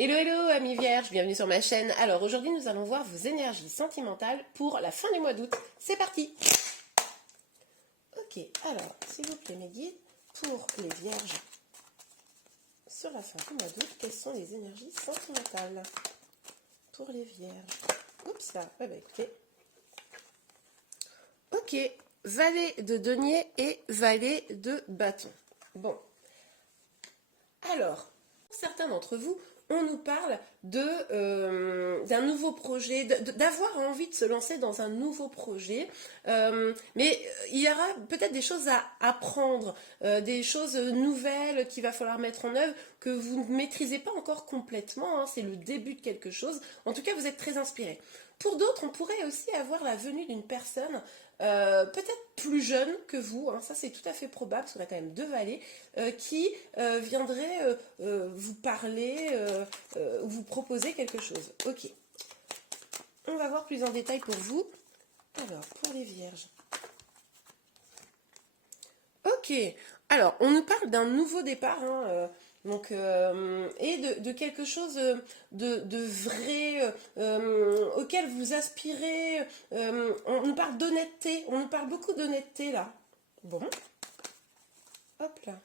Hello hello amis vierges, bienvenue sur ma chaîne. Alors aujourd'hui nous allons voir vos énergies sentimentales pour la fin du mois d'août. C'est parti. Ok, alors s'il vous plaît mes guides, pour les vierges sur la fin du mois d'août, quelles sont les énergies sentimentales pour les vierges? Oups là, ouais bah écoutez. Ok, valet de denier et valet de bâton. Bon, alors, pour certains d'entre vous, on nous parle d'un nouveau projet, d'avoir envie de se lancer dans un nouveau projet, mais il y aura peut-être des choses à apprendre, des choses nouvelles qu'il va falloir mettre en œuvre que vous ne maîtrisez pas encore complètement, hein, c'est le début de quelque chose. En tout cas, vous êtes très inspiré. Pour d'autres, on pourrait aussi avoir la venue d'une personne peut-être plus jeune que vous, hein, ça c'est tout à fait probable, parce qu'on a quand même deux valets, qui viendrait vous parler, vous proposer quelque chose. Ok, on va voir plus en détail pour vous. Alors, pour les vierges. Ok, alors on nous parle d'un nouveau départ, hein, donc, et de quelque chose de vrai auquel vous aspirez. On nous parle d'honnêteté, on nous parle beaucoup d'honnêteté là. Bon, hop là.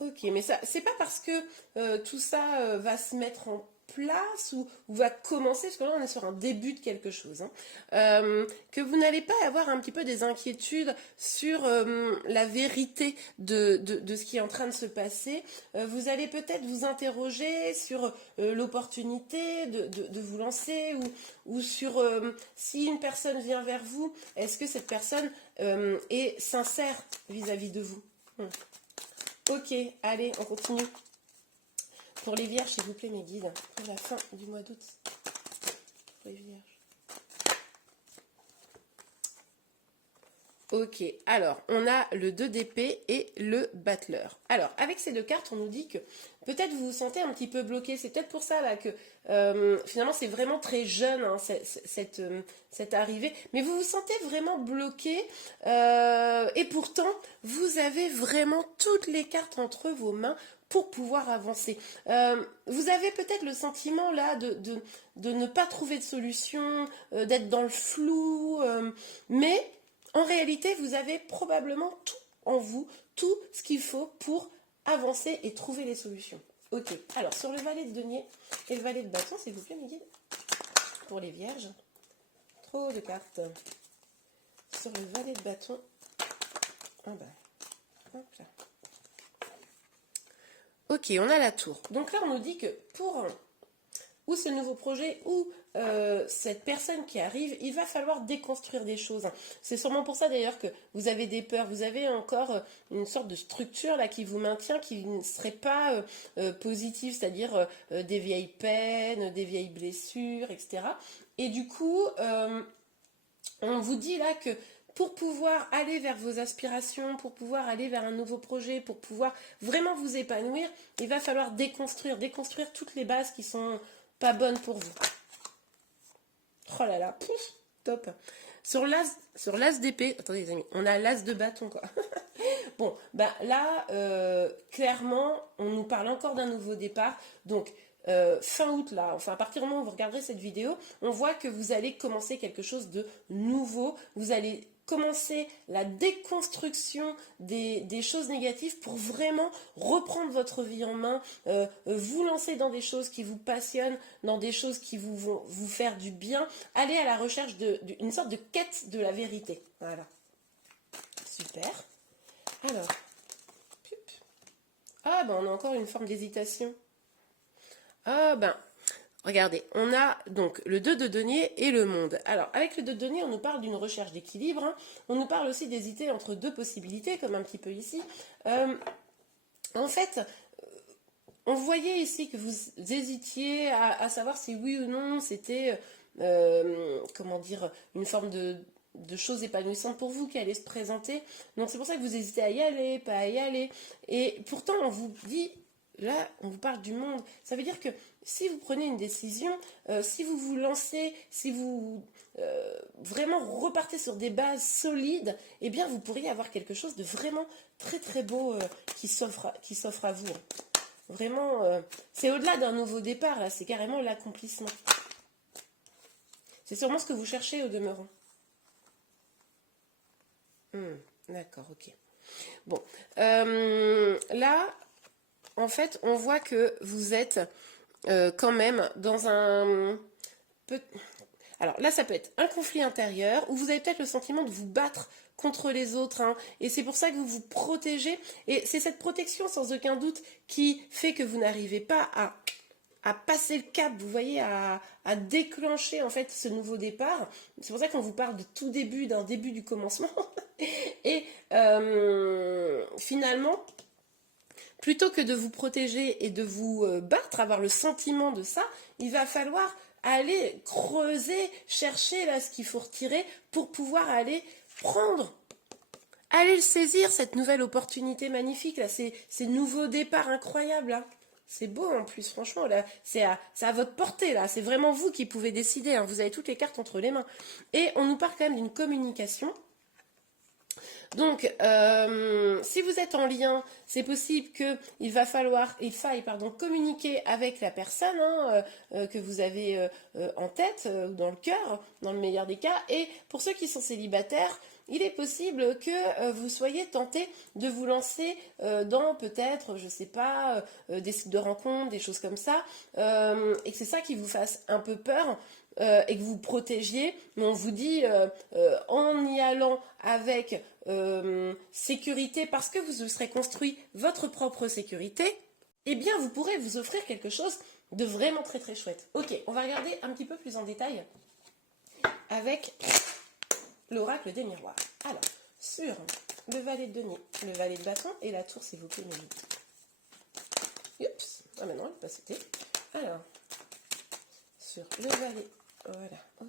Ok, mais ça, c'est pas parce que tout ça va se mettre en place ou va commencer, parce que là on est sur un début de quelque chose, hein, que vous n'allez pas avoir un petit peu des inquiétudes sur la vérité de ce qui est en train de se passer. Vous allez peut-être vous interroger sur l'opportunité de vous lancer ou sur si une personne vient vers vous, est-ce que cette personne est sincère vis-à-vis de vous? Ok, allez, on continue. Pour les vierges, s'il vous plaît, mes guides, pour la fin du mois d'août. Pour les vierges. Ok, alors, on a le 2 d'épée et le battleur. Alors, avec ces deux cartes, on nous dit que peut-être vous vous sentez un petit peu bloqué. C'est peut-être pour ça là que finalement c'est vraiment très jeune, hein, cette arrivée. Mais vous vous sentez vraiment bloqué et pourtant vous avez vraiment toutes les cartes entre vos mains pour pouvoir avancer. Vous avez peut-être le sentiment là de ne pas trouver de solution, d'être dans le flou, mais en réalité vous avez probablement tout en vous, tout ce qu'il faut pour avancer et trouver les solutions. Ok, alors sur le valet de denier et le valet de bâton, s'il vous plaît, mes guides, pour les vierges. Trop de cartes. Sur le valet de bâton, ah bah, hop là. Ok, on a la tour. Donc là, on nous dit que pour ou ce nouveau projet ou cette personne qui arrive, il va falloir déconstruire des choses. C'est sûrement pour ça d'ailleurs que vous avez des peurs, vous avez encore une sorte de structure là qui vous maintient, qui ne serait pas positive, c'est-à-dire des vieilles peines, des vieilles blessures, etc. Et du coup, on vous dit là que pour pouvoir aller vers vos aspirations, pour pouvoir aller vers un nouveau projet, pour pouvoir vraiment vous épanouir, il va falloir déconstruire toutes les bases qui sont pas bonnes pour vous. Oh là là, pouf, top. Sur l'as d'épée, attendez les amis, on a l'as de bâton quoi. Bon, bah là, clairement, on nous parle encore d'un nouveau départ. Donc, fin août, là, enfin à partir du moment où vous regarderez cette vidéo, on voit que vous allez commencer quelque chose de nouveau. Vous allez commencer la déconstruction des choses négatives pour vraiment reprendre votre vie en main, vous lancer dans des choses qui vous passionnent, dans des choses qui vont vous faire du bien, aller à la recherche d'une sorte de quête de la vérité. Voilà. Super. Alors, ah ben on a encore une forme d'hésitation. Ah ben, regardez, on a donc le 2 de denier et le monde. Alors, avec le 2 de denier, on nous parle d'une recherche d'équilibre. Hein. On nous parle aussi d'hésiter entre deux possibilités, comme un petit peu ici. En fait, on voyait ici que vous hésitiez à savoir si oui ou non c'était, comment dire, une forme de choses épanouissantes pour vous qui allait se présenter. Donc c'est pour ça que vous hésitez à y aller, pas à y aller. Et pourtant, on vous dit, là, on vous parle du monde. Ça veut dire que si vous prenez une décision, si vous vous lancez, si vous vraiment repartez sur des bases solides, eh bien, vous pourriez avoir quelque chose de vraiment très très beau qui s'offre à vous. Vraiment, c'est au-delà d'un nouveau départ, là, c'est carrément l'accomplissement. C'est sûrement ce que vous cherchez au demeurant. D'accord, ok. Bon, là, en fait, on voit que vous êtes quand même dans un... Alors là, ça peut être un conflit intérieur, où vous avez peut-être le sentiment de vous battre contre les autres, hein, et c'est pour ça que vous vous protégez, et c'est cette protection sans aucun doute qui fait que vous n'arrivez pas à passer le cap, vous voyez, à déclencher en fait ce nouveau départ. C'est pour ça qu'on vous parle de tout début, d'un début du commencement. Et finalement, plutôt que de vous protéger et de vous battre, avoir le sentiment de ça, il va falloir aller creuser, chercher là ce qu'il faut retirer pour pouvoir aller prendre, aller le saisir, cette nouvelle opportunité magnifique, là, ces nouveaux départs incroyables. Là. C'est beau en plus, franchement, là, c'est à votre portée, là, c'est vraiment vous qui pouvez décider, hein. Vous avez toutes les cartes entre les mains. Et on nous parle quand même d'une communication. Donc, si vous êtes en lien, c'est possible qu'il faille communiquer avec la personne hein, que vous avez en tête, ou dans le cœur, dans le meilleur des cas. Et pour ceux qui sont célibataires, il est possible que vous soyez tenté de vous lancer dans peut-être, je sais pas, des sites de rencontres, des choses comme ça, et que c'est ça qui vous fasse un peu peur. Et que vous protégiez, mais on vous dit en y allant avec sécurité, parce que vous serez construit votre propre sécurité, eh bien vous pourrez vous offrir quelque chose de vraiment très très chouette. Ok, on va regarder un petit peu plus en détail avec l'oracle des miroirs. Alors, sur le valet de denier, le valet de bâton et la tour, s'il vous plaît, Oups, ah maintenant, il pas sauté. Alors, sur le valet, voilà, ok.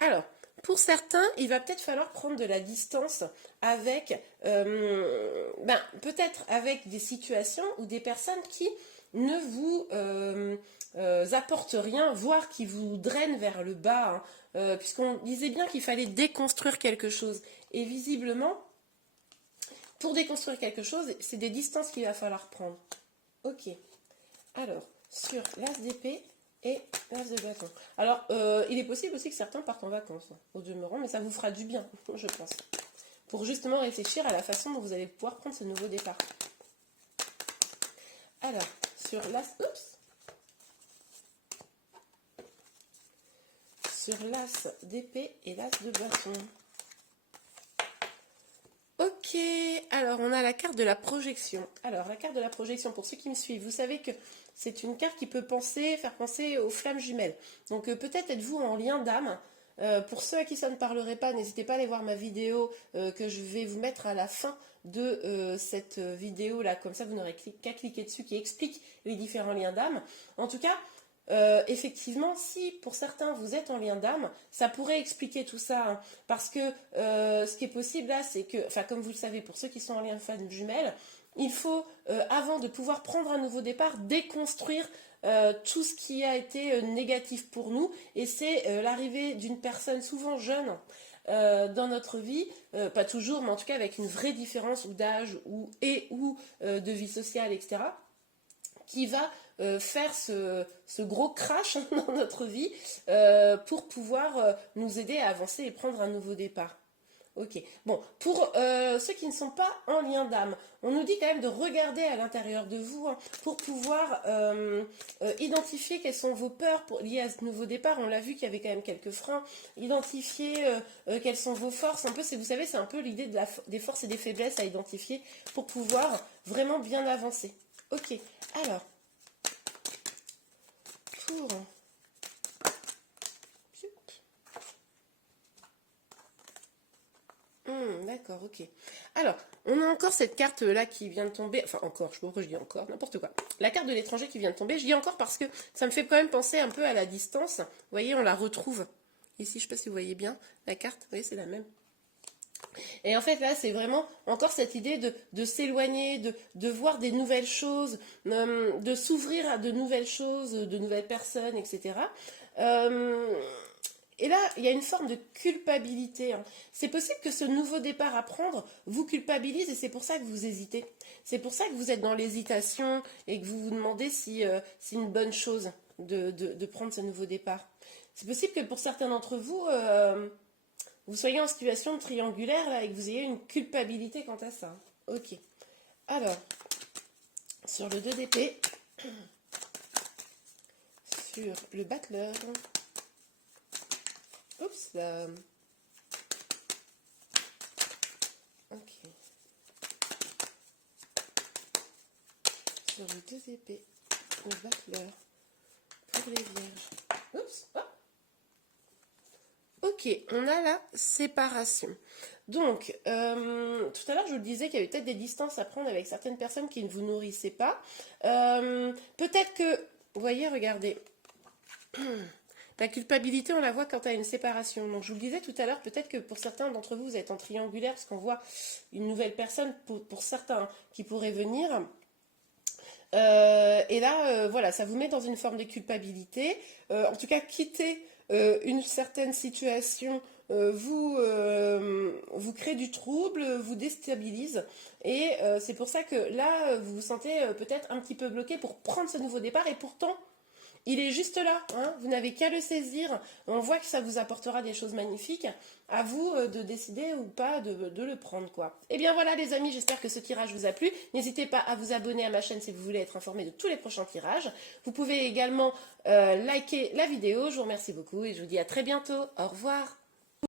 Alors, pour certains, il va peut-être falloir prendre de la distance avec, peut-être avec des situations ou des personnes qui ne vous apportent rien, voire qui vous drainent vers le bas, hein, puisqu'on disait bien qu'il fallait déconstruire quelque chose. Et visiblement, pour déconstruire quelque chose, c'est des distances qu'il va falloir prendre. Ok. Alors, sur l'as d'épée et l'as de bâton. Alors, il est possible aussi que certains partent en vacances, hein, au demeurant, mais ça vous fera du bien, je pense. Pour justement réfléchir à la façon dont vous allez pouvoir prendre ce nouveau départ. Alors, sur l'as... Oups. Sur l'as d'épée et l'as de bâton. Ok, alors on a la carte de la projection. Alors, la carte de la projection, pour ceux qui me suivent, vous savez que c'est une carte qui peut faire penser aux flammes jumelles. Donc peut-être êtes-vous en lien d'âme. Pour ceux à qui ça ne parlerait pas, n'hésitez pas à aller voir ma vidéo que je vais vous mettre à la fin de cette vidéo là, comme ça vous n'aurez qu'à cliquer dessus, qui explique les différents liens d'âme. En tout cas, effectivement, si pour certains vous êtes en lien d'âme, ça pourrait expliquer tout ça, hein, parce que ce qui est possible là, c'est que, enfin comme vous le savez, pour ceux qui sont en lien de flammes jumelles, il faut, avant de pouvoir prendre un nouveau départ, déconstruire tout ce qui a été négatif pour nous, et c'est l'arrivée d'une personne souvent jeune dans notre vie, pas toujours, mais en tout cas avec une vraie différence d'âge ou de vie sociale, etc., qui va faire ce gros crash dans notre vie pour pouvoir nous aider à avancer et prendre un nouveau départ. Ok, bon, pour ceux qui ne sont pas en lien d'âme, on nous dit quand même de regarder à l'intérieur de vous, hein, pour pouvoir identifier quelles sont vos peurs liées à ce nouveau départ. On l'a vu qu'il y avait quand même quelques freins. Identifier quelles sont vos forces. Un peu, vous savez, c'est un peu l'idée des forces et des faiblesses à identifier pour pouvoir vraiment bien avancer. Ok, alors, pour... D'accord, ok. Alors, on a encore cette carte-là qui vient de tomber. Enfin, encore, je sais pas pourquoi je dis encore, n'importe quoi. La carte de l'étranger qui vient de tomber. Je dis encore parce que ça me fait quand même penser un peu à la distance. Vous voyez, on la retrouve. Ici, je sais pas si vous voyez bien la carte. Vous voyez, c'est la même. Et en fait, là, c'est vraiment encore cette idée de s'éloigner, de voir des nouvelles choses, de s'ouvrir à de nouvelles choses, de nouvelles personnes, etc. Et là, il y a une forme de culpabilité, hein. C'est possible que ce nouveau départ à prendre vous culpabilise et c'est pour ça que vous hésitez. C'est pour ça que vous êtes dans l'hésitation et que vous vous demandez si c'est une bonne chose de prendre ce nouveau départ. C'est possible que pour certains d'entre vous, vous soyez en situation de triangulaire là, et que vous ayez une culpabilité quant à ça. Ok. Alors, sur le 2 d'épée, sur le battleur, oups là. Ok. Sur le 2 d'épée, le battleur, pour les vierges. Oups, hop. Ok, on a la séparation. Donc, tout à l'heure, je vous disais qu'il y avait peut-être des distances à prendre avec certaines personnes qui ne vous nourrissaient pas. Peut-être que, vous voyez, regardez, la culpabilité, on la voit quand il y a une séparation. Donc, je vous le disais tout à l'heure, peut-être que pour certains d'entre vous, vous êtes en triangulaire, parce qu'on voit une nouvelle personne, pour certains, hein, qui pourrait venir. Et là, voilà, ça vous met dans une forme de culpabilité. En tout cas, quitter une certaine situation vous crée du trouble, vous déstabilise. Et c'est pour ça que là, vous vous sentez peut-être un petit peu bloqué pour prendre ce nouveau départ. Et pourtant, il est juste là, hein. Vous n'avez qu'à le saisir. On voit que ça vous apportera des choses magnifiques. À vous de décider ou pas de le prendre, quoi. Et bien voilà, les amis, j'espère que ce tirage vous a plu. N'hésitez pas à vous abonner à ma chaîne si vous voulez être informé de tous les prochains tirages. Vous pouvez également liker la vidéo. Je vous remercie beaucoup et je vous dis à très bientôt. Au revoir.